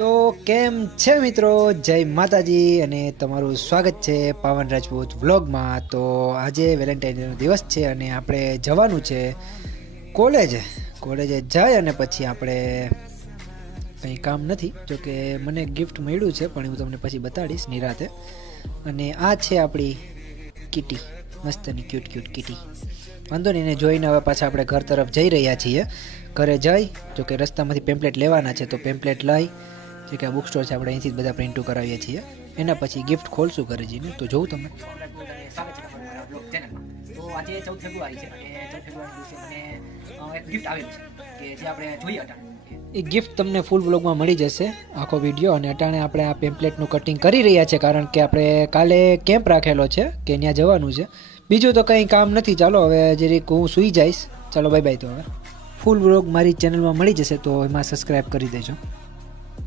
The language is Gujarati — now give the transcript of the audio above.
તો કેમ છે મિત્રો, જય માતાજી અને તમારું સ્વાગત છે પાવન રાજપૂત વ્લોગમાં। તો આજે વેલેન્ટાઇનનો દિવસ છે અને આપણે જવાનું છે કોલેજે જાય અને પછી આપણે કંઈ કામ નથી, જોકે મને ગિફ્ટ મળ્યું છે પણ હું તમને પછી બતાડીશ નિરાતે। અને આ છે આપણી કીટી, મસ્તની ક્યુટ કીટી। વાંધો નહીં, એને જોઈને હવે પાછા આપણે ઘર તરફ જઈ રહ્યા છીએ। ઘરે જઈ જોકે રસ્તામાંથી પેમ્પલેટ લેવાના છે, તો પેમ્પલેટ લઈ જે કે બુક સ્ટોર છે આપણે અહીંથી જ બધા પ્રિન્ટો કરાવીએ છીએ। એના પછી ગિફ્ટ ખોલશું ઘરે જઈને, તો જોઉં તમે। તો આજે 14 ફેબ્રુઆરી છે અને 14 ફેબ્રુઆરી દિવસે મને એક ગિફ્ટ આવેલું છે કે જે આપણે જોઈએ અટાણે। એ ગિફ્ટ તમને ફૂલ વ્લોગમાં મળી જશે આખો વિડીયો। અને અટાણે આપણે આ પેમ્પલેટનું કટિંગ કરી રહ્યા છે કારણ કે આપણે કાલે કેમ્પ રાખેલો છે કે ત્યાં જવાનું છે। બીજું તો કંઈ કામ નથી। ચાલો હવે જરીક હું સૂઈ જઈશ। ચાલો બાય બાય। તો હવે ફૂલ વ્લોગ મારી ચેનલમાં મળી જશે, તો એમાં સબસ્ક્રાઈબ કરી દેજો।